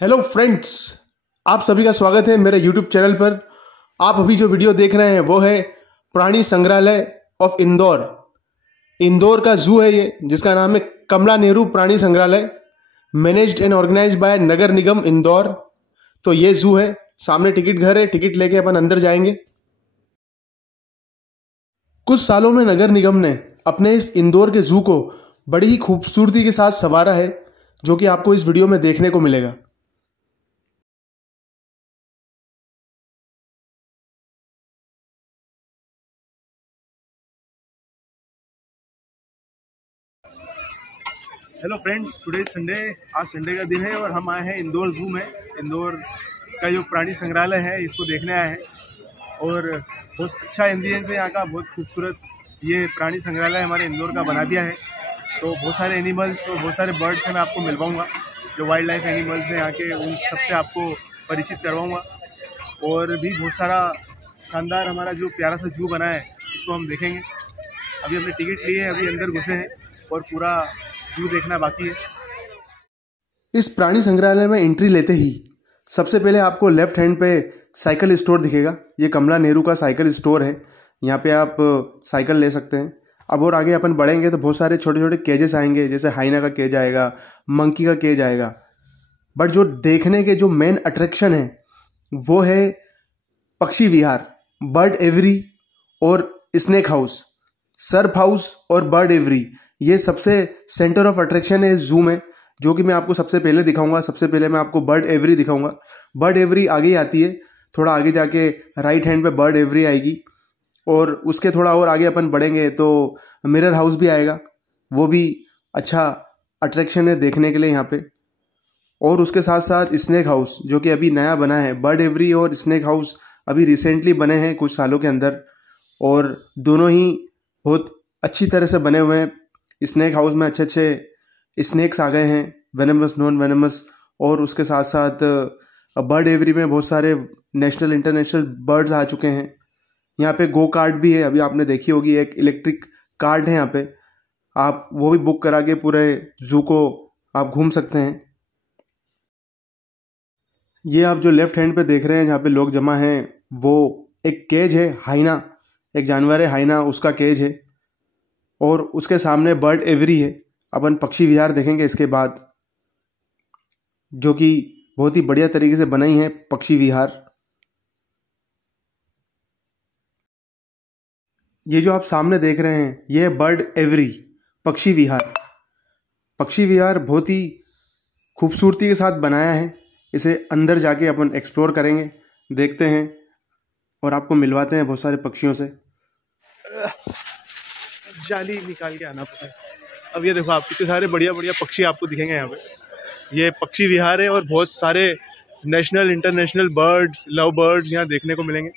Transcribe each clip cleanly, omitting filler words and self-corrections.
Hello friends, आप सभी का स्वागत है मेरे यूट्यूब चैनल पर। आप अभी जो वीडियो देख रहे हैं वो है प्राणी संग्रहालय ऑफ इंदौर। इंदौर का जू है ये, जिसका नाम है कमला नेहरू प्राणी संग्रहालय, मैनेज्ड एंड ऑर्गेनाइज्ड बाय नगर निगम इंदौर। तो ये जू है, सामने टिकट घर है, टिकट लेके अपन अंदर जाएंगे। कुछ सालों में नगर निगम ने अपने इस इंदौर के जू को बड़ी ही खूबसूरती के साथ संवारा है, जो कि आपको इस वीडियो में देखने को मिलेगा। Hello friends, today Sunday. आज संडे का दिन है और हम आए हैं इंदौर जू में। इंदौर का जो प्राणी संग्रहालय है इसको देखने आए हैं और बहुत अच्छा एम्बियंस है यहाँ का। बहुत खूबसूरत ये प्राणी संग्रहालय हमारे इंदौर का बना दिया है। तो बहुत सारे एनिमल्स और बहुत सारे बर्ड्स से मैं आपको मिलवाऊँगा, जो वाइल्ड लाइफ एनिमल्स हैं यहाँ के, उन सबसे आपको परिचित करवाऊँगा। और भी बहुत सारा शानदार हमारा जो प्यारा सा जू बना है इसको हम देखेंगे। अभी हमने टिकट लिए हैं, अभी अंदर घुसे हैं और पूरा जू देखना बाकी है। इस प्राणी संग्रहालय में एंट्री लेते ही सबसे पहले आपको लेफ्ट हैंड पे साइकिल स्टोर दिखेगा। ये कमला नेहरू का साइकिल स्टोर है, यहाँ पे आप साइकिल ले सकते हैं। अब और आगे अपन बढ़ेंगे तो बहुत सारे छोटे छोटे केजेस आएंगे, जैसे हाइना का केज आएगा, मंकी का केज आएगा। बट जो देखने के जो मेन अट्रैक्शन है वो है पक्षी विहार, बर्ड एवरी और स्नेक हाउस। सर्फ हाउस और बर्ड एवरी, ये सबसे सेंटर ऑफ अट्रैक्शन है इस जू में, जो कि मैं आपको सबसे पहले दिखाऊंगा। सबसे पहले मैं आपको बर्ड एवरी दिखाऊंगा। बर्ड एवरी आगे ही आती है, थोड़ा आगे जाके राइट हैंड पे बर्ड एवरी आएगी। और उसके थोड़ा और आगे अपन बढ़ेंगे तो मिरर हाउस भी आएगा, वो भी अच्छा अट्रैक्शन है देखने के लिए यहाँ पे। और उसके साथ साथ स्नेक हाउस, जो कि अभी नया बना है। बर्ड एवरी और स्नेक हाउस अभी रिसेंटली बने हैं कुछ सालों के अंदर, और दोनों ही बहुत अच्छी तरह से बने हुए हैं। स्नेक हाउस में अच्छे अच्छे स्नेक्स आ गए हैं, वेनमस, नॉन वेनमस। और उसके साथ साथ बर्ड एवरी में बहुत सारे नेशनल इंटरनेशनल बर्ड्स आ चुके हैं। यहाँ पे गो कार्ट भी है, अभी आपने देखी होगी, एक इलेक्ट्रिक कार्ट है यहाँ पे, आप वो भी बुक करा के पूरे जू को आप घूम सकते हैं। ये आप जो लेफ्ट हैंड पे देख रहे हैं जहाँ पे लोग जमा हैं, वो एक केज है, हाइना, एक जानवर है हाइना, उसका केज है। और उसके सामने बर्ड एवरी है। अपन पक्षी विहार देखेंगे इसके बाद, जो कि बहुत ही बढ़िया तरीके से बनाई है पक्षी विहार। ये जो आप सामने देख रहे हैं ये है बर्ड एवरी, पक्षी विहार। पक्षी विहार बहुत ही खूबसूरती के साथ बनाया है। इसे अंदर जाके अपन एक्सप्लोर करेंगे, देखते हैं और आपको मिलवाते हैं बहुत सारे पक्षियों से। जाली निकाल के आना पड़ता है। अब ये देखो, आप कितने सारे बढ़िया बढ़िया पक्षी आपको दिखेंगे यहाँ पे। ये पक्षी विहार है और बहुत सारे national international birds, love birds यहाँ देखने को मिलेंगे।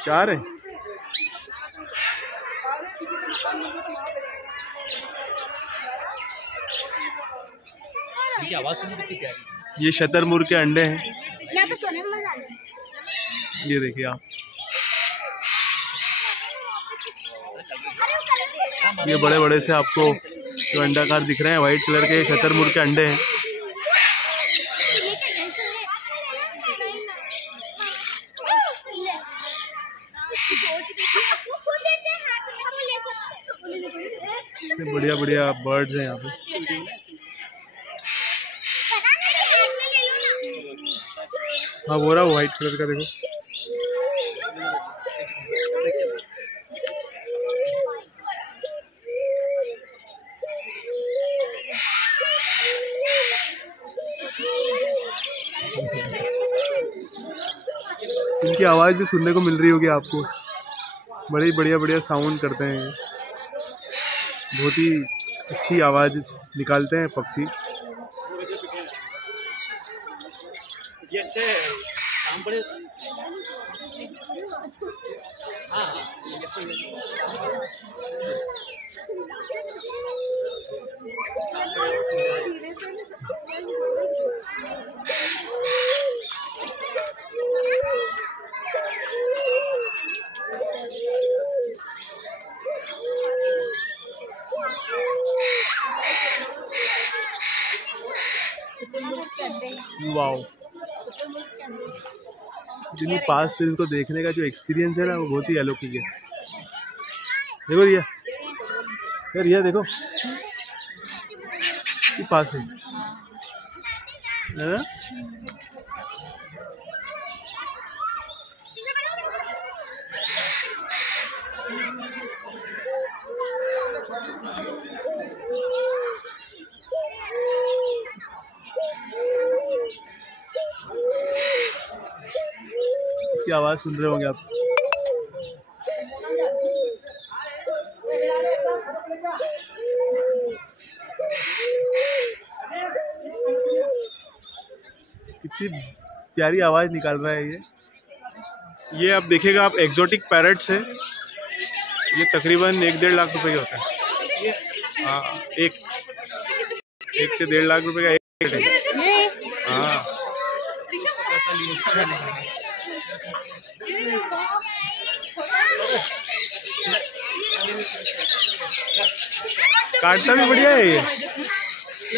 चार है। आवाज सुनो कितनी प्यारी। ये शतरमुर्ग के अंडे हैं, यहाँ पे सोने में मजा आता है। ये देखिए आप। ये बड़े बड़े से आपको जो अंडाकार दिख रहे हैं, व्हाइट कलर के शतरमुर्ग के अंडे हैं। बढ़िया बढ़िया बर्ड्स हैं यहाँ पे। हाँ, वो रहा व्हाइट कलर का, देखो। इनकी आवाज़ भी सुनने को मिल रही होगी आपको। बड़ी बढ़िया बढ़िया साउंड करते हैं, बहुत ही अच्छी आवाज़ निकालते हैं पक्षी। ये अच्छे काम पड़े। वाओ, जिनके पास से इनको देखने का जो एक्सपीरियंस है ना, वो बहुत ही अलौकिक है। देखो रिया, यार रिया देखो, ये पास है ना? इसकी आवाज सुन रहे होंगे आप। कितनी प्यारी आवाज निकाल रहा है ये आप देखिएगा, आप एक्सोटिक पैरट्स है, ये तकरीबन 1-1.5 लाख रुपए के होते हैं। हाँ, एक से 1.5 लाख रुपए का एक है। हाँ, काटना भी बढ़िया है ये।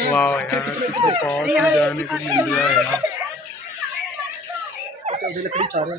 वाह यार, कितने पास में जाने को मिल रहा है यार। लकड़ी सारे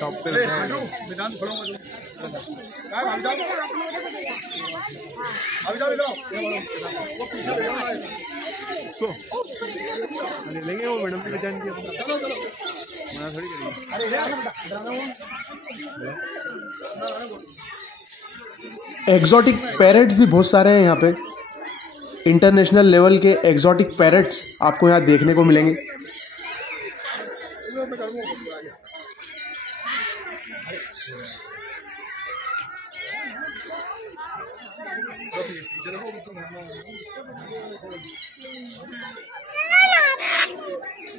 टॉप पे लेंगे वो मैडम की पहचान की मना थोड़ी करेंगे। एग्जॉटिक पैरेट्स भी बहुत सारे हैं यहाँ पे। इंटरनेशनल लेवल के एग्जॉटिक पैरेट्स आपको यहाँ देखने को मिलेंगे।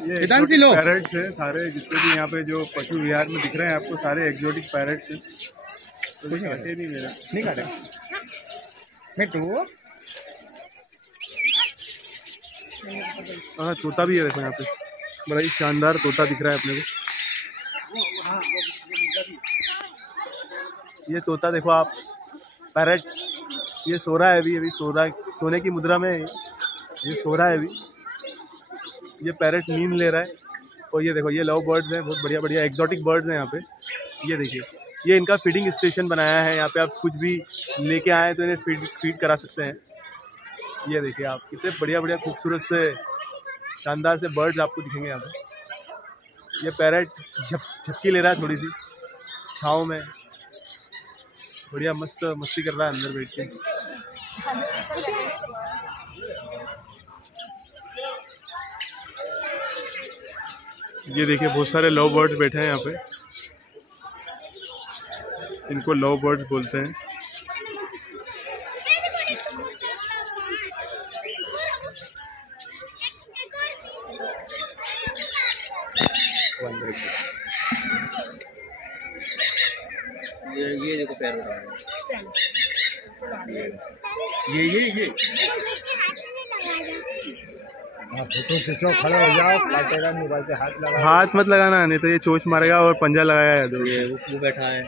ये पैरट्स है सारे, जितने भी यहाँ पे जो पशु विहार में दिख रहे हैं आपको, सारे एक्सोटिक पैरट्स हैं। तो काटे नहीं, मेरा नहीं काटे हाँ, तोता भी है देखो यहाँ पे, बड़ा ही शानदार तोता दिख रहा है अपने को। ये तोता देखो आप, पैरट, ये सो रहा है अभी सोने की मुद्रा में ये सो रहा है अभी। ये पैरट नींद ले रहा है। और ये देखो, ये लव बर्ड्स हैं, बहुत बढ़िया बढ़िया एक्सोटिक बर्ड्स हैं यहाँ पे। ये देखिए, ये इनका फीडिंग स्टेशन बनाया है। यहाँ पे आप कुछ भी लेके आए तो इन्हें फीड करा सकते हैं। ये देखिए आप, कितने बढ़िया बढ़िया खूबसूरत से शानदार से बर्ड्स आपको दिखेंगे यहाँ पे। ये पैरट झपकी ले रहा है थोड़ी सी छाँव में, बढ़िया मस्त मस्ती कर रहा है अंदर बैठ के। ये देखिए, बहुत सारे लव बर्ड्स बैठे हैं यहाँ पे, इनको लव बर्ड्स बोलते हैं। ये देखो पैर उठा रहा है। ये फोटो खींचो, खड़ा हो जाओ, काटेगा मोबाइल पे हाथ लगा, हाथ मत लगाना, नहीं तो ये चोंच मारेगा और पंजा लगाया है। ये वो बैठा है,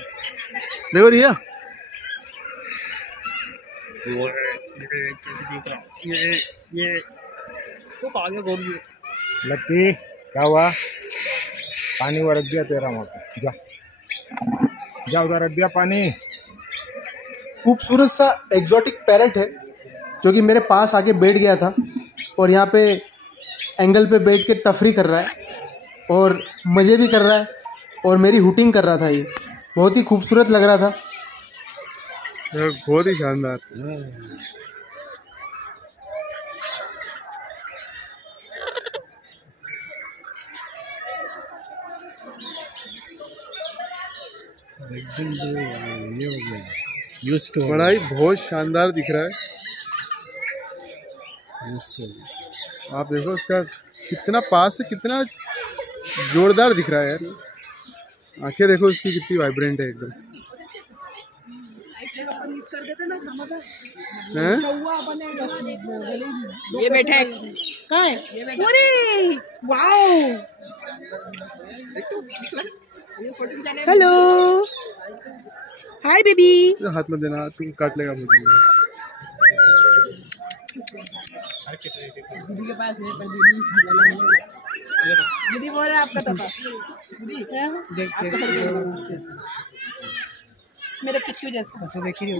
देखो रिया, ये तो आगे गोल लक्की क्या हुआ? पानी वो रख दिया तेरा वहाँ पे, जा जा उधर रख दिया पानी। खूबसूरत सा एग्जॉटिक पैरेट है जो कि मेरे पास आके बैठ गया था और यहाँ पे एंगल पे बैठ के तफरी कर रहा है और मज़े भी कर रहा है और मेरी हुटिंग कर रहा था। ये बहुत ही खूबसूरत लग रहा था, बहुत ही शानदार। बड़ा ही बहुत शानदार दिख रहा है। आप देखो इसका कितना पास से कितना जोरदार दिख रहा है यार। आंखें देखो इसकी कितनी वाइब्रेंट है एकदम। ये बैठा है कहाँ है? अरे वाओ, हेलो, हाय बेबी। हाथ में देना, तू काट लेगा मुझे। दीदी के पास है, पर दीदी बोल रहा है आपका तो पास दीदी मेरे किच्चू जैसा देख रही हो।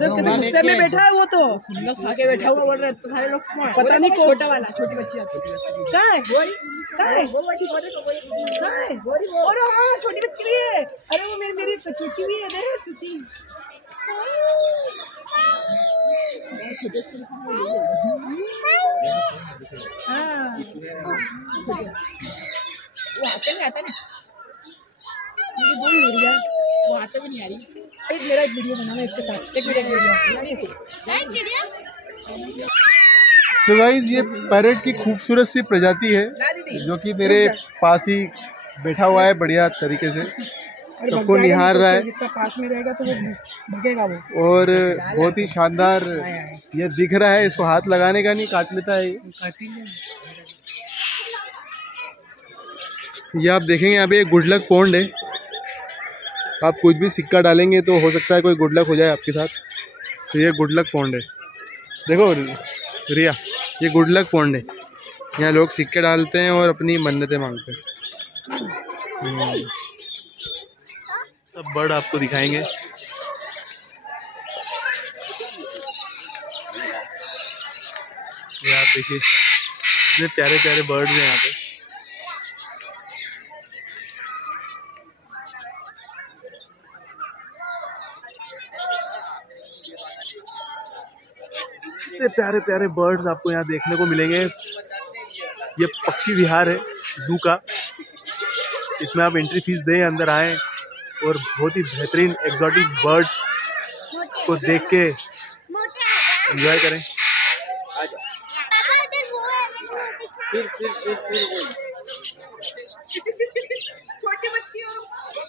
गुस्से में बैठा है वो, तो खा के बैठा हुआ बोल रहे सारे लोग। पता नहीं छोटा वाला, छोटी बच्ची कहाँ है? अरे हाँ छोटी बच्ची भी है। अरे वो मेरी चूची भी है, देख चूची। हाँ वो आते नहीं, आता नहीं, मुझे बोल नहीं रही है, वो आते भी नहीं आ रही। एक मेरा एक वीडियो बनाना इसके साथ, एक वीडियो। तो गाइस ये पैरेट की खूबसूरत सी प्रजाति है जो कि मेरे पास ही बैठा हुआ है बढ़िया तरीके से, सबको निहार रहा है। जितना पास में रहेगा तो वो भगेगा वो। और बहुत ही शानदार ये दिख रहा है। इसको हाथ लगाने का नहीं, काट लेता है ये आप देखेंगे यहाँ पे एक गुड लक पॉन्ड है। आप कुछ भी सिक्का डालेंगे तो हो सकता है कोई गुड लक हो जाए आपके साथ। तो ये गुड लक पॉन्ड है, देखो रिया, ये गुड लक पॉन्ड है। यहाँ लोग सिक्के डालते हैं और अपनी मन्नतें मांगते हैं। सब बर्ड आपको दिखाएंगे। ये आप देखिए कितने प्यारे प्यारे बर्ड्स हैं यहाँ पे। कितने प्यारे प्यारे बर्ड्स आपको यहाँ देखने को मिलेंगे। ये पक्षी विहार है जू का। इसमें आप एंट्री फीस दें, अंदर आएँ और बहुत ही बेहतरीन एग्जॉटिक बर्ड्स को देख के एंजॉय करें।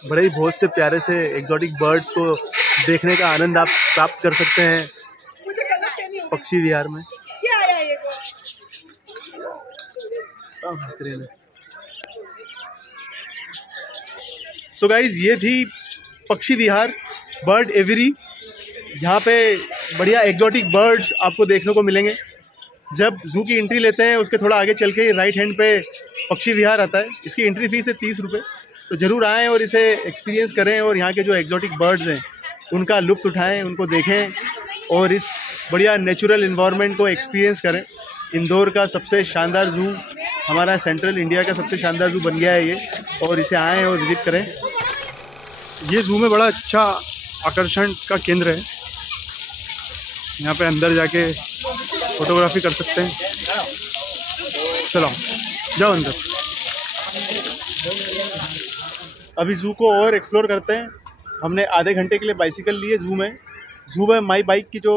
बड़े ही बहुत से प्यारे से एग्जॉटिक बर्ड्स को देखने का आनंद आप प्राप्त कर सकते हैं पक्षी विहार में। सो गाइज ये थी पक्षी विहार बर्ड एवरी। यहाँ पे बढ़िया एग्जॉटिक बर्ड्स आपको देखने को मिलेंगे। जब जू की एंट्री लेते हैं उसके थोड़ा आगे चल के राइट हैंड पे पक्षी विहार आता है। इसकी एंट्री फीस है 30 रुपये। तो ज़रूर आएँ और इसे एक्सपीरियंस करें और यहाँ के जो एग्जॉटिक बर्ड्स हैं उनका लुत्फ़ उठाएं, उनको देखें और इस बढ़िया नेचुरल इन्वायरमेंट को एक्सपीरियंस करें। इंदौर का सबसे शानदार ज़ू, हमारा सेंट्रल इंडिया का सबसे शानदार ज़ू बन गया है ये, और इसे आएँ और विज़िट करें। ये ज़ू में बड़ा अच्छा आकर्षण का केंद्र है। यहाँ पे अंदर जाके फोटोग्राफी कर सकते हैं। चलो जाओ अंदर। अभी ज़ू को और एक्सप्लोर करते हैं। हमने आधे घंटे के लिए बाइसिकल लिए ज़ू में माई बाइक की जो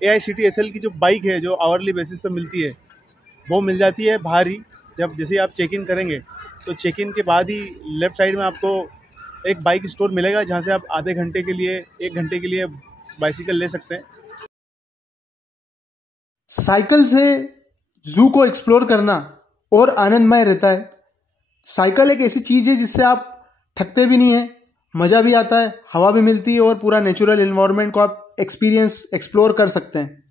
AICTSL की जो बाइक है जो आवरली बेसिस पे मिलती है वो मिल जाती है बाहर ही। जब जैसे आप चेक इन करेंगे तो चेक इन के बाद ही लेफ़्ट साइड में आपको एक बाइक स्टोर मिलेगा जहाँ से आप आधे घंटे के लिए 1 घंटे के लिए बाइसिकल ले सकते हैं। साइकिल से जू को एक्सप्लोर करना और आनंदमय रहता है। साइकिल एक ऐसी चीज़ है जिससे आप थकते भी नहीं हैं, मज़ा भी आता है, हवा भी मिलती है और पूरा नेचुरल एनवायरनमेंट को आप एक्सप्लोर कर सकते हैं।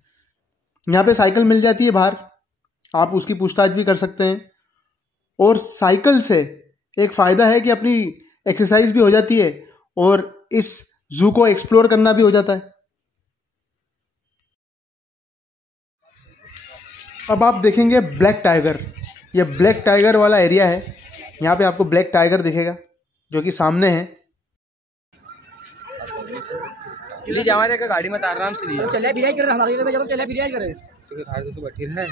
यहाँ पे साइकिल मिल जाती है बाहर, आप उसकी पूछताछ भी कर सकते हैं। और साइकिल से एक फ़ायदा है कि अपनी एक्सरसाइज भी हो जाती है और इस जू को एक्सप्लोर करना भी हो जाता है। अब आप देखेंगे ब्लैक टाइगर। ये ब्लैक टाइगर वाला एरिया है। यहाँ पे आपको ब्लैक टाइगर दिखेगा जो कि सामने है। जावा गाड़ी में आराम से लिए चले बिराई कर हमारे जब चले बिराई करे तो खाए तो बैठी है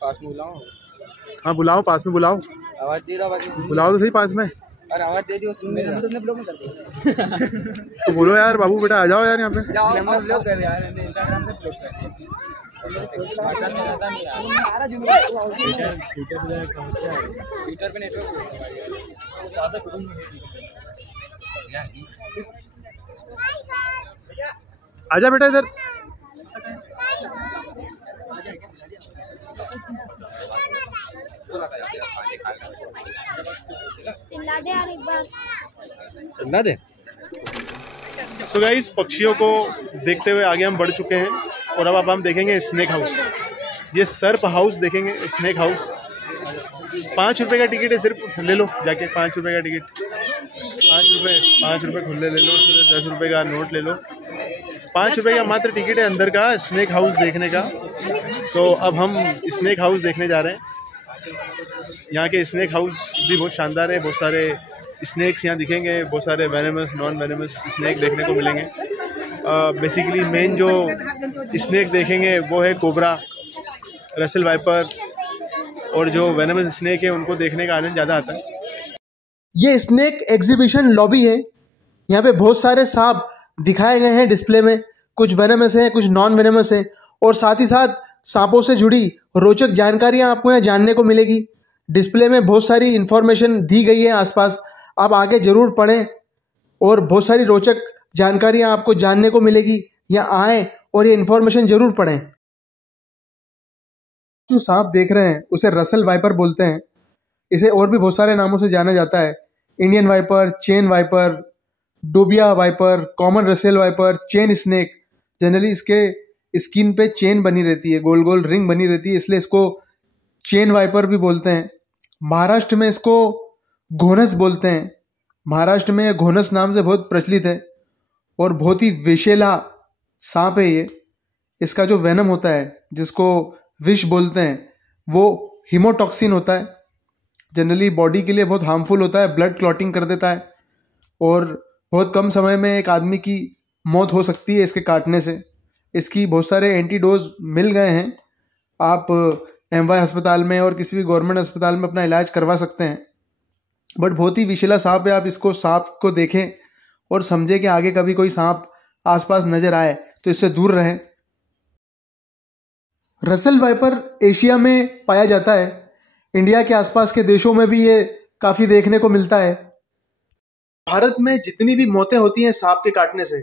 पास में बुलाओ। हाँ बुलाओ, पास में बुलाओ, आवाज दे रहा बाकी बुलाओ तो सही पास में। और आवाज दे दी सुन मेरा तुमने ब्लॉग में कर दिया तो बोलो यार बाबू बेटा आ जाओ यार यहाँ पे। नंबर ब्लॉग कर यार मैंने इंस्टाग्राम पे ब्लॉग कर दिया। ट्विटर पे नेटवर्क आजा बेटा इधर। चिल्ला दे। सो गाइस, पक्षियों को देखते हुए आगे हम बढ़ चुके हैं और अब हम देखेंगे स्नेक हाउस। ये सर्प हाउस देखेंगे, स्नेक हाउस। 5 रुपए का टिकट है, सिर्फ ले लो जाके 5 रुपए का टिकट। 5 रुपए खुले ले लो, 10 रुपए का नोट ले लो। 5 रुपए का मात्र टिकट है अंदर का स्नेक हाउस देखने का। तो अब हम स्नेक हाउस देखने जा रहे हैं। यहाँ के स्नेक हाउस भी बहुत शानदार है। बहुत सारे स्नेक्स यहाँ दिखेंगे, बहुत सारे वेनेमस नॉन वेनेमस स्नेक देखने को मिलेंगे। बेसिकली मेन जो स्नेक देखेंगे वो है कोबरा, रसेल वाइपर, और जो वेनेमस स्नेक है उनको देखने का आनंद ज़्यादा आता है। ये स्नेक एग्जीबिशन लॉबी है। यहाँ पे बहुत सारे सांप दिखाए गए हैं डिस्प्ले में। कुछ वेनेमस हैं, कुछ नॉन वेनेमस हैं, और साथ ही साथ सांपों से जुड़ी रोचक जानकारियाँ आपको यहाँ जानने को मिलेगी। डिस्प्ले में बहुत सारी इन्फॉर्मेशन दी गई है आसपास, आप आगे ज़रूर पढ़ें और बहुत सारी रोचक जानकारियाँ आपको जानने को मिलेगी। यहाँ आएँ और ये इन्फॉर्मेशन ज़रूर पढ़ें। जो सांप देख रहे हैं उसे रसेल वाइपर बोलते हैं। इसे और भी बहुत सारे नामों से जाना जाता है। Indian viper, chain viper, Daboia viper, common Russell viper, chain snake. Generally इसके स्किन पे चेन बनी रहती है, गोल गोल रिंग बनी रहती है, इसलिए इसको चेन वाइपर भी बोलते हैं। महाराष्ट्र में इसको घोनस बोलते हैं। महाराष्ट्र में घोनस नाम से बहुत प्रचलित है और बहुत ही विषैला सांप है ये। इसका जो वेनम होता है, जिसको विष बोलते हैं, वो हीमोटॉक्सिन होता है। जनरली बॉडी के लिए बहुत हार्मफुल होता है, ब्लड क्लॉटिंग कर देता है और बहुत कम समय में एक आदमी की मौत हो सकती है इसके काटने से। इसकी बहुत सारे एंटीडोज मिल गए हैं। आप MY अस्पताल में और किसी भी गवर्नमेंट अस्पताल में अपना इलाज करवा सकते हैं। बट बहुत ही विषैला सांप है। आप इसको सांप को देखें और समझें कि आगे कभी कोई सांप आसपास नजर आए तो इससे दूर रहें। रसेल वाइपर एशिया में पाया जाता है। इंडिया के आसपास के देशों में भी ये काफ़ी देखने को मिलता है। भारत में जितनी भी मौतें होती हैं सांप के काटने से,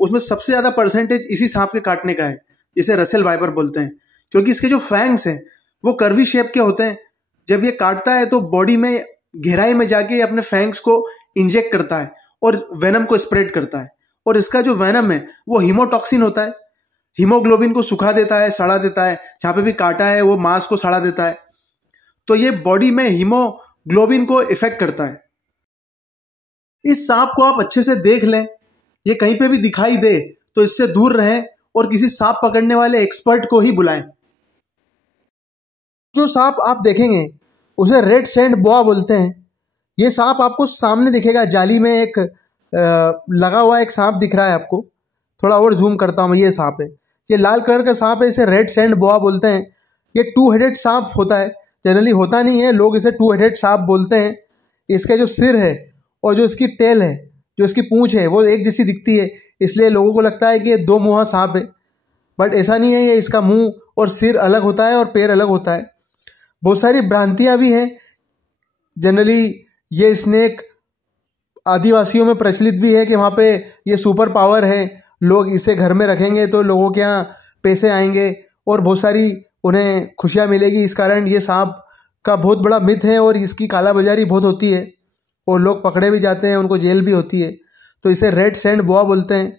उसमें सबसे ज़्यादा परसेंटेज इसी सांप के काटने का है, जिसे रसेल वाइपर बोलते हैं। क्योंकि इसके जो फैंग्स हैं वो कर्वी शेप के होते हैं। जब ये काटता है तो बॉडी में गहराई में जाके अपने फैंग्स को इंजेक्ट करता है और वेनम को स्प्रेड करता है। और इसका जो वेनम है वो हीमोटॉक्सिन होता है। हीमोग्लोबिन को सुखा देता है, सड़ा देता है। जहाँ पे भी काटा है वो मांस को सड़ा देता है। तो ये बॉडी में हीमोग्लोबिन को इफेक्ट करता है। इस सांप को आप अच्छे से देख लें, ये कहीं पे भी दिखाई दे तो इससे दूर रहें और किसी सांप पकड़ने वाले एक्सपर्ट को ही बुलाएं। जो सांप आप देखेंगे उसे रेड सैंड बोआ बोलते हैं। ये सांप आपको सामने दिखेगा, जाली में एक लगा हुआ एक सांप दिख रहा है आपको। थोड़ा और जूम करता हूँ, ये सांप है, ये लाल कलर का सांप है, इसे रेड सैंड बोआ बोलते हैं। ये 2 हेडेड सांप होता है, जनरली होता नहीं है, लोग इसे 2 हेडेड सांप बोलते हैं। इसका जो सिर है और जो इसकी टेल है, जो इसकी पूंछ है, वो एक जैसी दिखती है, इसलिए लोगों को लगता है कि ये 2 मुँहा सांप है। बट ऐसा नहीं है, ये इसका मुंह और सिर अलग होता है और पैर अलग होता है। बहुत सारी भ्रांतियाँ भी हैं। जनरली ये स्नेक आदिवासियों में प्रचलित भी है कि वहाँ पे ये सुपर पावर है, लोग इसे घर में रखेंगे तो लोगों के यहाँ पैसे आएंगे और बहुत सारी उन्हें खुशियाँ मिलेगी। इस कारण ये सांप का बहुत बड़ा मिथ है और इसकी कालाबाजारी बहुत होती है और लोग पकड़े भी जाते हैं, उनको जेल भी होती है। तो इसे रेड सैंड बोआ बोलते हैं।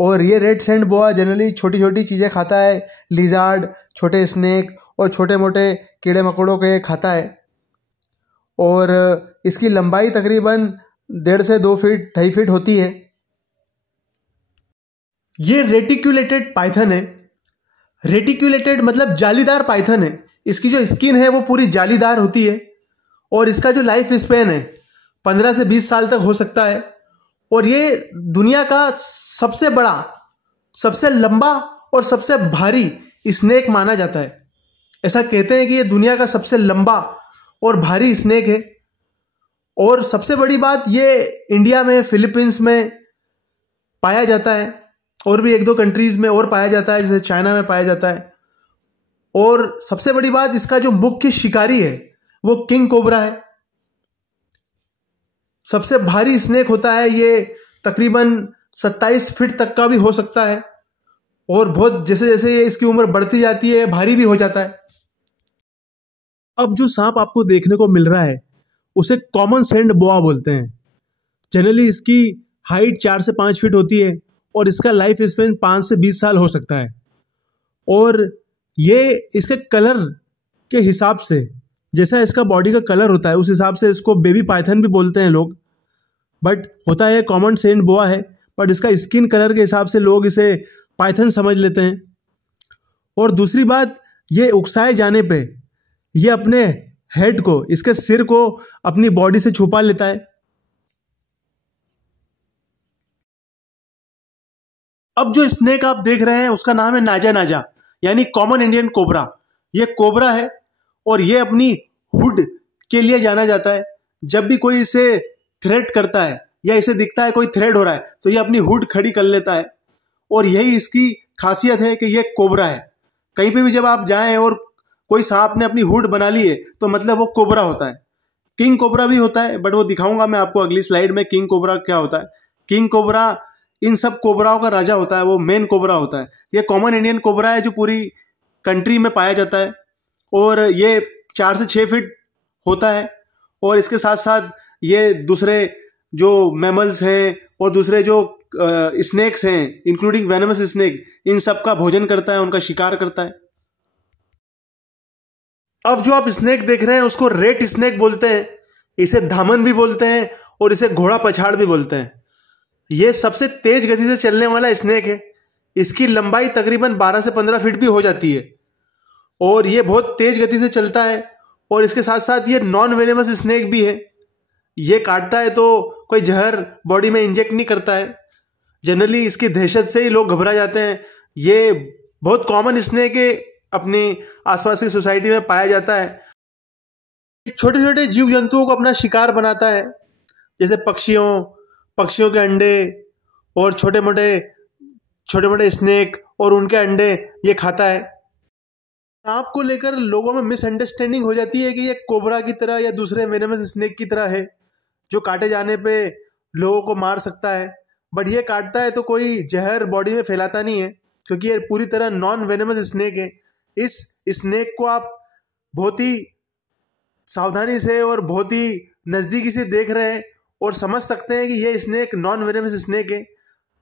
और ये रेड सैंड बोआ जनरली छोटी छोटी चीज़ें खाता है, लिजार्ड, छोटे स्नेक और छोटे मोटे कीड़े मकोड़ों के खाता है। और इसकी लंबाई तकरीबन 1.5 से 2 फीट 2.5 फीट होती है। ये रेटिक्यूलेटेड पाइथन है। रेटिक्यूलेटेड मतलब जालीदार पाइथन है। इसकी जो स्किन है वो पूरी जालीदार होती है और इसका जो लाइफ स्पेन है 15 से 20 साल तक हो सकता है। और ये दुनिया का सबसे बड़ा, सबसे लंबा और सबसे भारी स्नेक माना जाता है। ऐसा कहते हैं कि ये दुनिया का सबसे लंबा और भारी स्नेक है। और सबसे बड़ी बात, ये इंडिया में, फिलीपींस में पाया जाता है और भी 1-2 कंट्रीज में और पाया जाता है, जैसे चाइना में पाया जाता है। और सबसे बड़ी बात, इसका जो मुख्य शिकारी है वो किंग कोबरा है। सबसे भारी स्नेक होता है ये, तकरीबन 27 फीट तक का भी हो सकता है। और बहुत जैसे जैसे इसकी उम्र बढ़ती जाती है भारी भी हो जाता है। अब जो सांप आपको देखने को मिल रहा है उसे कॉमन सैंड बोआ बोलते हैं। जनरली इसकी हाइट 4 से 5 फीट होती है और इसका लाइफ स्पेन 5 से 20 साल हो सकता है। और ये इसके कलर के हिसाब से, जैसा इसका बॉडी का कलर होता है उस हिसाब से इसको बेबी पाइथन भी बोलते हैं लोग। बट होता है कॉमन सैंड बोआ है, बट इसका स्किन कलर के हिसाब से लोग इसे पाइथन समझ लेते हैं। और दूसरी बात, ये उकसाए जाने पे ये अपने हेड को, इसके सिर को अपनी बॉडी से छुपा लेता है। अब जो स्नेक आप देख रहे हैं उसका नाम है नाजा नाजा, यानी कॉमन इंडियन कोबरा। ये कोबरा है और ये अपनी हुड के लिए जाना जाता है। जब भी कोई इसे थ्रेट करता है या इसे दिखता है कोई थ्रेट हो रहा है तो ये अपनी हुड खड़ी कर लेता है। और यही इसकी खासियत है कि ये कोबरा है। कहीं पे भी जब आप जाएं और कोई सांप ने अपनी हुड बना ली है तो मतलब वो कोबरा होता है। किंग कोबरा भी होता है, बट वो दिखाऊंगा मैं आपको अगली स्लाइड में किंग कोबरा क्या होता है। किंग कोबरा इन सब कोबराओं का राजा होता है, वो मेन कोबरा होता है। ये कॉमन इंडियन कोबरा है जो पूरी कंट्री में पाया जाता है और ये 4 से 6 फीट होता है। और इसके साथ साथ ये दूसरे जो मैमल्स हैं और दूसरे जो स्नेक्स हैं, इंक्लूडिंग वेनमस स्नेक, इन सब का भोजन करता है, उनका शिकार करता है। अब जो आप स्नेक देख रहे हैं उसको रेट स्नेक बोलते हैं, इसे धामन भी बोलते हैं और इसे घोड़ा पछाड़ भी बोलते हैं। यह सबसे तेज गति से चलने वाला स्नेक है। इसकी लंबाई तकरीबन 12 से 15 फीट भी हो जाती है और यह बहुत तेज गति से चलता है। और इसके साथ साथ ये नॉन वेनेमस स्नेक भी है। ये काटता है तो कोई जहर बॉडी में इंजेक्ट नहीं करता है। जनरली इसकी दहशत से ही लोग घबरा जाते हैं। ये बहुत कॉमन स्नेक है, अपने आसपास की सोसाइटी में पाया जाता है। छोटे छोटे जीव जंतुओं को अपना शिकार बनाता है, जैसे पक्षियों के अंडे और छोटे मोटे स्नेक और उनके अंडे ये खाता है। सांप को लेकर लोगों में मिसअंडरस्टैंडिंग हो जाती है कि ये कोबरा की तरह या दूसरे वेनेमस स्नेक की तरह है जो काटे जाने पे लोगों को मार सकता है। बट ये काटता है तो कोई जहर बॉडी में फैलाता नहीं है, क्योंकि ये पूरी तरह नॉन वेनेमस स्नेक है। इस स्नेक को आप बहुत ही सावधानी से और बहुत ही नज़दीकी से देख रहे हैं और समझ सकते हैं कि ये स्नेक नॉन वेनेमस स्नेक है।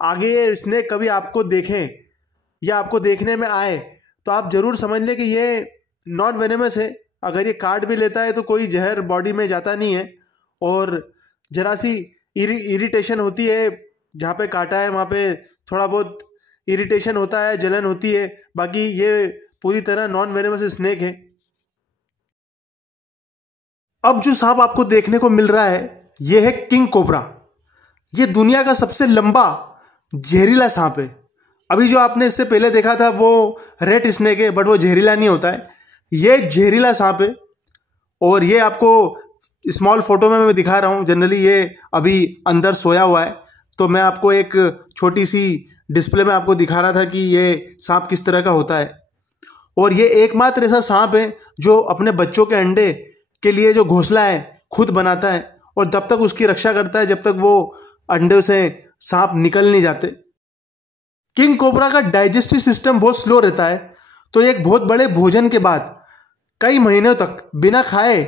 आगे ये स्नेक कभी आपको देखें या आपको देखने में आए तो आप ज़रूर समझ लें कि ये नॉन वेनेमस है। अगर ये काट भी लेता है तो कोई जहर बॉडी में जाता नहीं है और ज़रा सी इरिटेशन होती है, जहाँ पे काटा है वहाँ पे थोड़ा बहुत इरिटेशन होता है, जलन होती है। बाकी ये पूरी तरह नॉन वेनेमस स्नेक है। अब जो सांप आपको देखने को मिल रहा है ये है किंग कोबरा। ये दुनिया का सबसे लंबा जहरीला सांप है। अभी जो आपने इससे पहले देखा था वो रेड स्नेक है, बट वो जहरीला नहीं होता है। ये जहरीला सांप है और ये आपको स्मॉल फोटो में मैं दिखा रहा हूँ। जनरली ये अभी अंदर सोया हुआ है, तो मैं आपको एक छोटी सी डिस्प्ले में आपको दिखा रहा था कि ये सांप किस तरह का होता है। और ये एकमात्र ऐसा सांप है जो अपने बच्चों के अंडे के लिए जो घोंसला है खुद बनाता है और तब तक उसकी रक्षा करता है जब तक वो अंडे से सांप निकल नहीं जाते। किंग कोबरा का डाइजेस्टिव सिस्टम बहुत स्लो रहता है, तो एक बहुत बड़े भोजन के बाद कई महीनों तक बिना खाए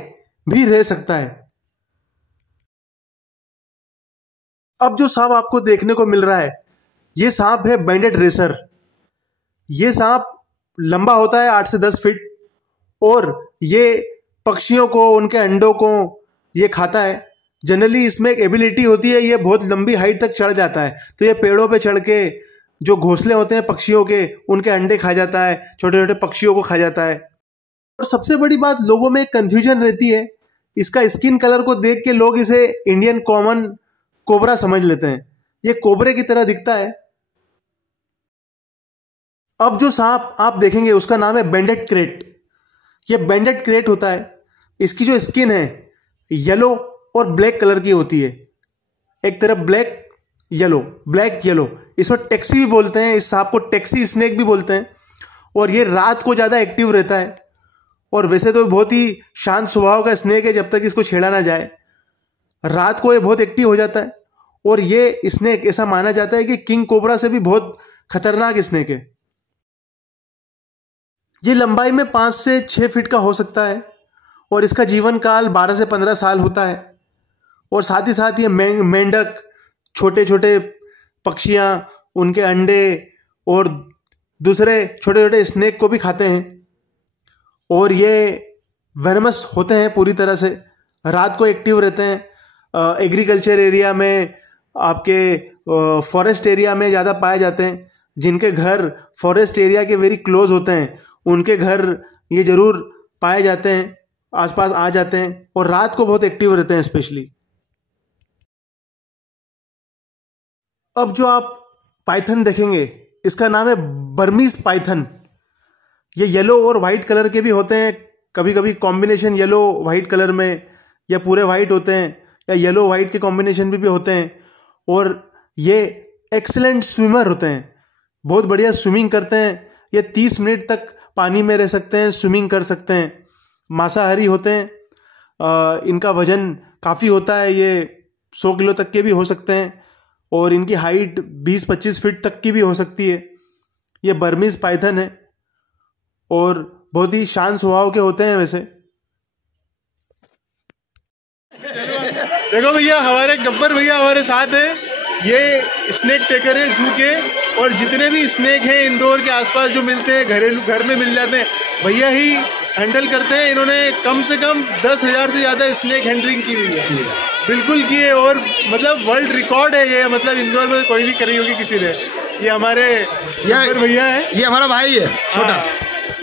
भी रह सकता है। अब जो सांप आपको देखने को मिल रहा है, ये सांप है बैंडेड रेसर। ये सांप लंबा होता है 8 से 10 फीट और ये पक्षियों को, उनके अंडों को ये खाता है। जनरली इसमें एक एबिलिटी होती है, ये बहुत लंबी हाइट तक चढ़ जाता है, तो ये पेड़ों पे चढ़ के जो घोंसले होते हैं पक्षियों के, उनके अंडे खा जाता है, छोटे छोटे पक्षियों को खा जाता है। और सबसे बड़ी बात, लोगों में कंफ्यूजन रहती है, इसका स्किन कलर को देख के लोग इसे इंडियन कॉमन कोबरा समझ लेते हैं। ये कोबरे की तरह दिखता है। अब जो सांप आप देखेंगे उसका नाम है बैंडेड क्रेट। ये बैंडेड क्रेट होता है। इसकी जो स्किन है येलो और ब्लैक कलर की होती है, एक तरफ ब्लैक येलो, ब्लैक येलो। इसको टैक्सी भी बोलते हैं, इस सांप को टैक्सी स्नेक भी बोलते हैं। और ये रात को ज़्यादा एक्टिव रहता है और वैसे तो बहुत ही शांत स्वभाव का स्नेक है जब तक इसको छेड़ा ना जाए। रात को ये बहुत एक्टिव हो जाता है और ये स्नेक ऐसा माना जाता है कि किंग कोबरा से भी बहुत खतरनाक स्नेक है। ये लंबाई में 5 से 6 फीट का हो सकता है और इसका जीवन काल 12 से 15 साल होता है। और साथ ही साथ ये मेंढक, छोटे छोटे पक्षियाँ, उनके अंडे और दूसरे छोटे छोटे स्नेक को भी खाते हैं। और ये वेनमस होते हैं पूरी तरह से, रात को एक्टिव रहते हैं। एग्रीकल्चर एरिया में, आपके फॉरेस्ट एरिया में ज़्यादा पाए जाते हैं। जिनके घर फॉरेस्ट एरिया के वेरी क्लोज होते हैं उनके घर ये ज़रूर पाए जाते हैं, आसपास आ जाते हैं और रात को बहुत एक्टिव रहते हैं स्पेशली। अब जो आप पाइथन देखेंगे इसका नाम है बर्मीज पाइथन। ये येलो और वाइट कलर के भी होते हैं, कभी कभी कॉम्बिनेशन येलो वाइट कलर में, या पूरे वाइट होते हैं, या येलो वाइट के कॉम्बिनेशन भी होते हैं। और ये एक्सीलेंट स्विमर होते हैं, बहुत बढ़िया स्विमिंग करते हैं। ये 30 मिनट तक पानी में रह सकते हैं, स्विमिंग कर सकते हैं। मांसाहारी होते हैं। इनका वजन काफ़ी होता है, ये 100 किलो तक के भी हो सकते हैं और इनकी हाइट 20-25 फीट तक की भी हो सकती है। ये बर्मीज पाइथन है और बहुत ही शांत स्वभाव के होते हैं वैसे। देखो भैया, हमारे गब्बर भैया हमारे साथ हैं। ये स्नेक टेकर है जू के, और जितने भी स्नेक हैं इंदौर के आसपास जो मिलते हैं, घरेलू घर में मिल जाते हैं, भैया ही हैंडल करते हैं। इन्होंने कम से कम 10,000 से ज़्यादा स्नेक हैंडलिंग की हुई है, बिल्कुल की है। और मतलब वर्ल्ड रिकॉर्ड है ये, मतलब इंदौर में कोई नहीं करी होगी किसी ने। ये हमारे गब्बर भैया है, ये हमारा भाई है छोटा।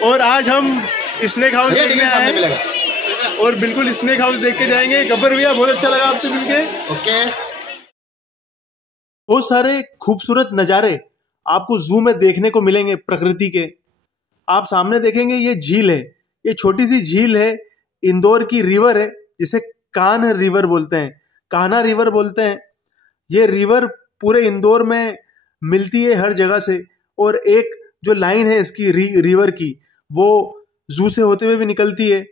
और आज हम स्नेक हाउस देखने आए हैं और बिल्कुल स्नेक हाउस देख के जाएंगे। गब्बर भैया, बहुत अच्छा लगा आपसे मिलके। ओके। बहुत सारे खूबसूरत नज़ारे आपको जू में देखने को मिलेंगे प्रकृति के। आप सामने देखेंगे ये झील है, ये छोटी सी झील है, इंदौर की रिवर है जिसे कान्ह रिवर बोलते हैं, कान्हा रिवर बोलते हैं। ये रिवर पूरे इंदौर में मिलती है हर जगह से। और एक जो लाइन है इसकी रिवर की, वो जू से होते हुए भी निकलती है।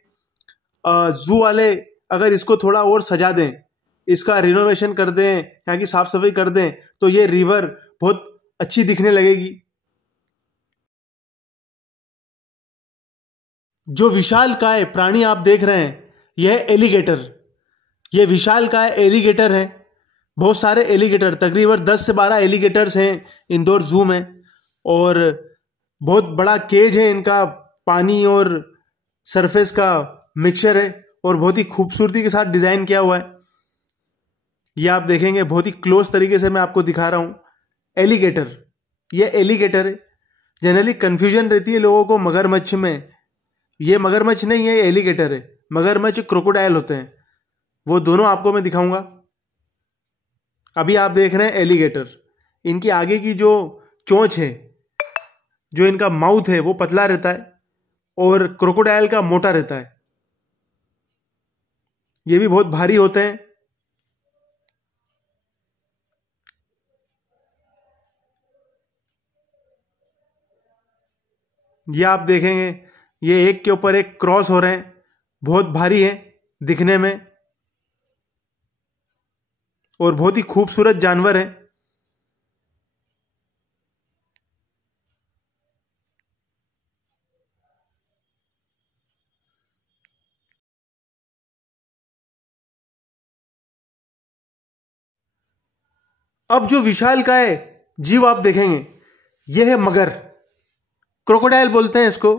जू वाले अगर इसको थोड़ा और सजा दें, इसका रिनोवेशन कर दें, यहाँ की साफ सफाई कर दें, तो ये रिवर बहुत अच्छी दिखने लगेगी। जो विशालकाय प्राणी आप देख रहे हैं यह है एलिगेटर। यह विशालकाय एलिगेटर है। बहुत सारे एलिगेटर, तकरीबन 10 से 12 एलिगेटर्स हैं इंदौर जू में। और बहुत बड़ा केज है इनका, पानी और सरफेस का मिक्सचर है और बहुत ही खूबसूरती के साथ डिज़ाइन किया हुआ है। ये आप देखेंगे, बहुत ही क्लोज तरीके से मैं आपको दिखा रहा हूँ। एलिगेटर, ये एलिगेटर है। जनरली कन्फ्यूजन रहती है लोगों को मगरमच्छ में, ये मगरमच्छ नहीं है, ये एलिगेटर है। मगरमच्छ क्रोकोडाइल होते हैं, वो दोनों आपको मैं दिखाऊंगा। अभी आप देख रहे हैं एलिगेटर। इनकी आगे की जो चोंच है, जो इनका माउथ है, वो पतला रहता है और क्रोकोडाइल का मोटा रहता है। ये भी बहुत भारी होते हैं। ये आप देखेंगे, ये एक के ऊपर एक क्रॉस हो रहे हैं, बहुत भारी है दिखने में और बहुत ही खूबसूरत जानवर है। अब जो विशालकाय जीव आप देखेंगे यह है मगर, क्रोकोडाइल बोलते हैं इसको।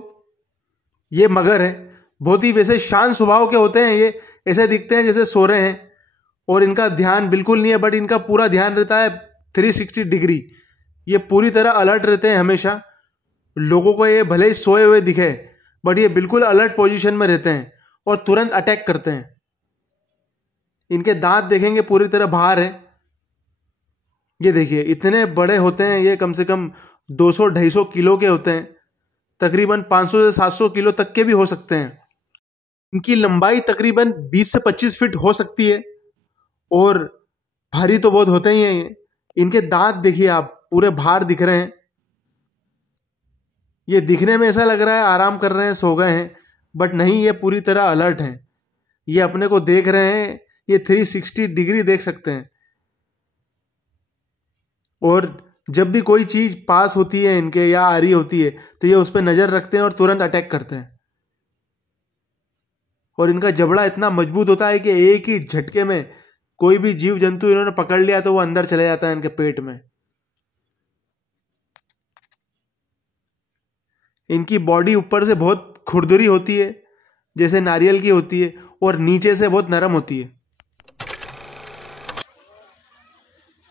ये मगर है, बहुत ही वैसे शांत स्वभाव के होते हैं ये, ऐसे दिखते हैं जैसे सो रहे हैं और इनका ध्यान बिल्कुल नहीं है, बट इनका पूरा ध्यान रहता है 360 डिग्री। ये पूरी तरह अलर्ट रहते हैं हमेशा। लोगों को ये भले ही सोए हुए दिखे बट ये बिल्कुल अलर्ट पोजीशन में रहते हैं और तुरंत अटैक करते हैं। इनके दांत देखेंगे पूरी तरह बाहर है। ये देखिए इतने बड़े होते हैं ये, कम से कम 200-250 किलो के होते हैं, तकरीबन 500 से 700 किलो तक के भी हो सकते हैं। इनकी लंबाई तकरीबन 20 से 25 फीट हो सकती है और भारी तो बहुत होते ही हैं ये। इनके दांत देखिए आप, पूरे बाहर दिख रहे हैं। ये दिखने में ऐसा लग रहा है आराम कर रहे हैं, सो गए हैं, बट नहीं, ये पूरी तरह अलर्ट हैं। ये अपने को देख रहे हैं, ये 360 डिग्री देख सकते हैं। और जब भी कोई चीज पास होती है इनके या आ रही होती है तो ये उस पर नजर रखते हैं और तुरंत अटैक करते हैं। और इनका जबड़ा इतना मजबूत होता है कि एक ही झटके में कोई भी जीव जंतु इन्होंने पकड़ लिया तो वो अंदर चले जाता है इनके पेट में। इनकी बॉडी ऊपर से बहुत खुरदुरी होती है, जैसे नारियल की होती है, और नीचे से बहुत नरम होती है।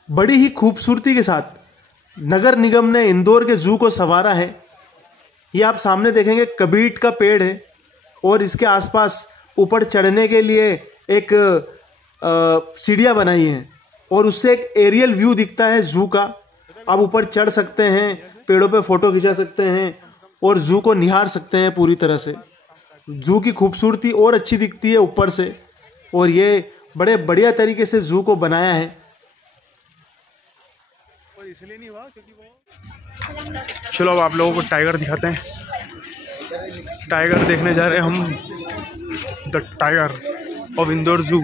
बड़ी ही खूबसूरती के साथ नगर निगम ने इंदौर के जू को संवारा है। ये आप सामने देखेंगे कबीट का पेड़ है और इसके आसपास ऊपर चढ़ने के लिए एक सीढ़ियाँ बनाई हैं और उससे एक एरियल व्यू दिखता है जू का। आप ऊपर चढ़ सकते हैं, पेड़ों पे फोटो खिंचा सकते हैं और जू को निहार सकते हैं पूरी तरह से। जू की खूबसूरती और अच्छी दिखती है ऊपर से, और ये बड़े बढ़िया तरीके से जू को बनाया है। इसलिए नहीं हुआ क्योंकि वो। चलो अब आप लोगों को टाइगर दिखाते हैं। टाइगर देखने जा रहे हैं हम, द टाइगर ऑफ इंदौर जू।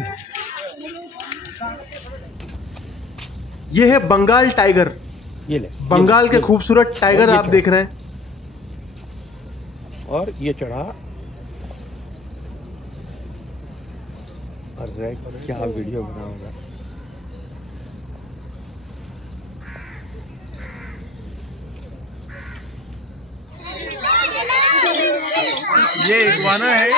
ये है बंगाल टाइगर। ये ले, बंगाल के खूबसूरत टाइगर आप देख रहे हैं। और ये चढ़ा। अरे क्या वीडियो बनाऊंगा। ये इग्वाना है,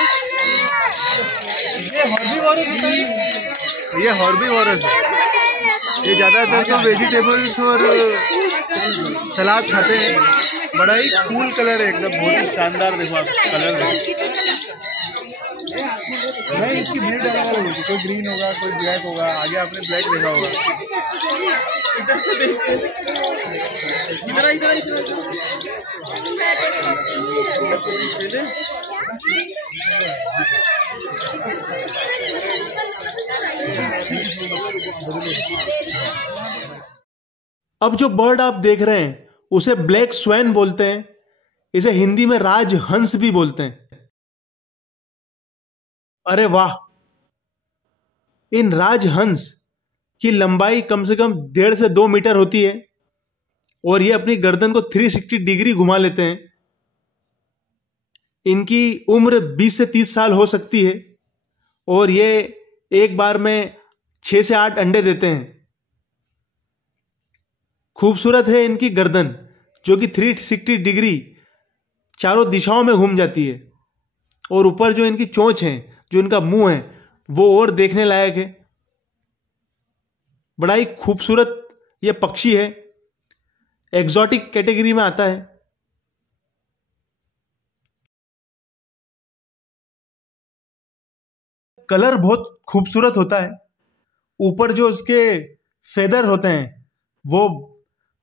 ये हॉर्बीवोरस है। ये ज़्यादातर तो वेजिटेबल्स और सलाद खाते हैं। बड़ा ही कूल कलर है एकदम, बहुत ही शानदार देखो आप कलर है। नहीं, इसकी ब्रीड अलग अलग होगी, कोई ग्रीन होगा, कोई ब्लैक होगा। आगे आपने ब्लैक देखा होगा। अब जो बर्ड आप देख रहे हैं उसे ब्लैक स्वैन बोलते हैं। इसे हिंदी में राजहंस भी बोलते हैं। अरे वाह! इन राजहंस की लंबाई कम से कम 1.5 से 2 मीटर होती है और ये अपनी गर्दन को 360 डिग्री घुमा लेते हैं। इनकी उम्र 20 से 30 साल हो सकती है और ये एक बार में 6 से 8 अंडे देते हैं। खूबसूरत है इनकी गर्दन, जो कि 360 डिग्री चारों दिशाओं में घूम जाती है। और ऊपर जो इनकी चोंच है, जो इनका मुंह है, वो और देखने लायक है। बड़ा ही खूबसूरत ये पक्षी है, एग्जॉटिक कैटेगरी में आता है। कलर बहुत खूबसूरत होता है। ऊपर जो इसके फेदर होते हैं वो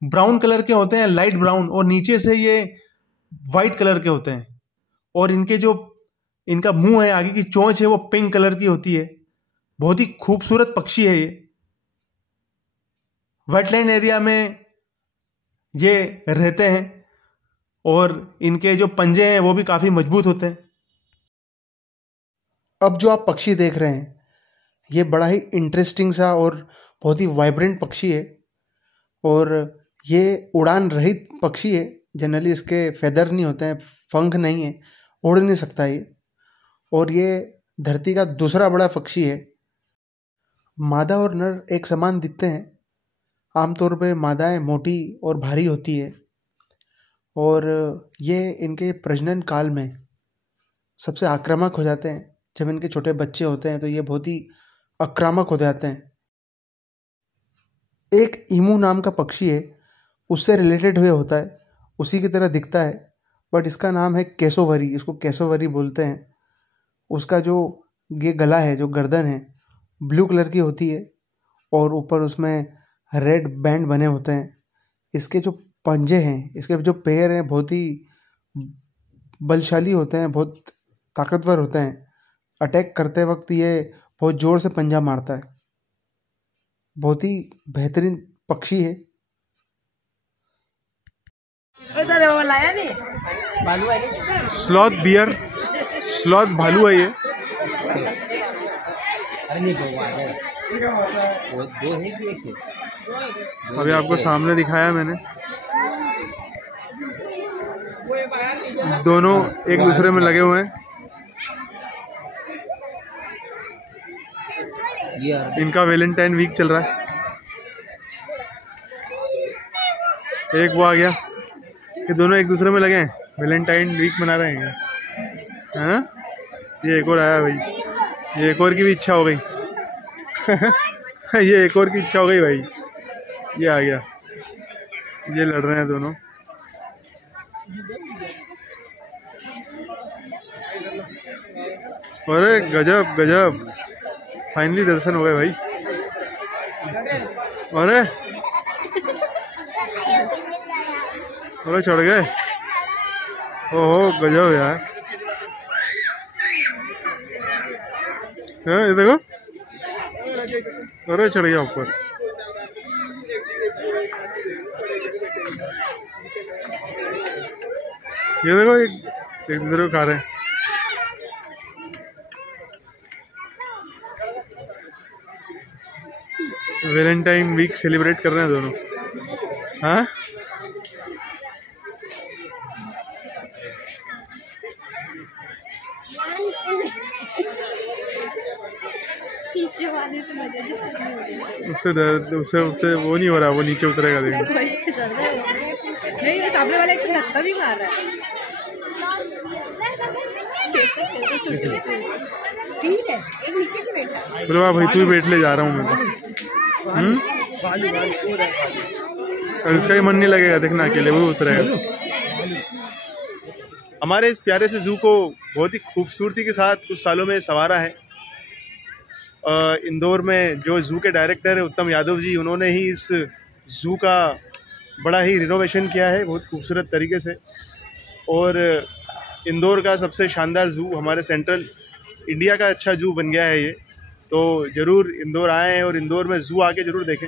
ब्राउन कलर के होते हैं, लाइट ब्राउन, और नीचे से ये वाइट कलर के होते हैं। और इनके जो इनका मुंह है, आगे की चोंच है, वो पिंक कलर की होती है। बहुत ही खूबसूरत पक्षी है ये। वेटलैंड एरिया में ये रहते हैं और इनके जो पंजे हैं वो भी काफी मजबूत होते हैं। अब जो आप पक्षी देख रहे हैं ये बड़ा ही इंटरेस्टिंग सा और बहुत ही वाइब्रेंट पक्षी है और ये उड़ान रहित पक्षी है। जनरली इसके फेदर नहीं होते हैं, पंख नहीं है, उड़ नहीं सकता ये। और ये धरती का दूसरा बड़ा पक्षी है। मादा और नर एक समान दिखते हैं। आमतौर पे मादाएं मोटी और भारी होती है और ये इनके प्रजनन काल में सबसे आक्रामक हो जाते हैं। जब इनके छोटे बच्चे होते हैं तो ये बहुत ही आक्रामक हो जाते हैं। एक ईमू नाम का पक्षी है, उससे रिलेटेड हुए होता है, उसी की तरह दिखता है, बट इसका नाम है कैसोवरी। इसको कैसोवरी बोलते हैं। उसका जो ये गला है, जो गर्दन है, ब्लू कलर की होती है और ऊपर उसमें रेड बैंड बने होते हैं। इसके जो पंजे हैं, इसके जो पैर हैं, बहुत ही बलशाली होते हैं, बहुत ताकतवर होते हैं। अटैक करते वक्त ये बहुत ज़ोर से पंजा मारता है। बहुत ही बेहतरीन पक्षी है। स्लॉथ भालू है ये। अभी आपको सामने दिखाया मैंने, दोनों एक दूसरे में लगे हुए हैं। इनका वैलेंटाइन वीक चल रहा है। एक वो आ गया, ये दोनों एक दूसरे में लगे हैं, वैलेंटाइन वीक मना रहे हैं। हाँ, ये एक और आया भाई, ये एक और की भी इच्छा हो गई। ये एक और की इच्छा हो गई भाई, ये आ गया, ये लड़ रहे हैं दोनों। अरे गजब गजब, फाइनली दर्शन हो गए भाई। अरे अरे चढ़ गए, ओहो गजब यार। ये देखो, अरे चढ़ गया ऊपर। ये देखो, एक दूसरे को खा रहे हैं। वैलेंटाइन वीक सेलिब्रेट कर रहे हैं दोनों। हाँ, उससे डर, उससे वो नहीं हो रहा, वो नीचे उतरेगा। देखो नहीं, ये सामने वाला एक धक्का भी मार रहा है। ठीक है, एक नीचे से बैठा। बोलो भाई, तू ही बैठ ले, जा रहा हूँ मैं। अब इसका ही मन नहीं लगेगा देखना, अकेले वो उतरेगा। हमारे इस प्यारे से जू को बहुत ही खूबसूरती के साथ कुछ सालों में संवारा है। इंदौर में जो जू के डायरेक्टर है उत्तम यादव जी, उन्होंने ही इस जू का बड़ा ही रिनोवेशन किया है बहुत खूबसूरत तरीके से। और इंदौर का सबसे शानदार जू, हमारे सेंट्रल इंडिया का अच्छा जू बन गया है ये। तो ज़रूर इंदौर आएँ और इंदौर में जू आके ज़रूर देखें।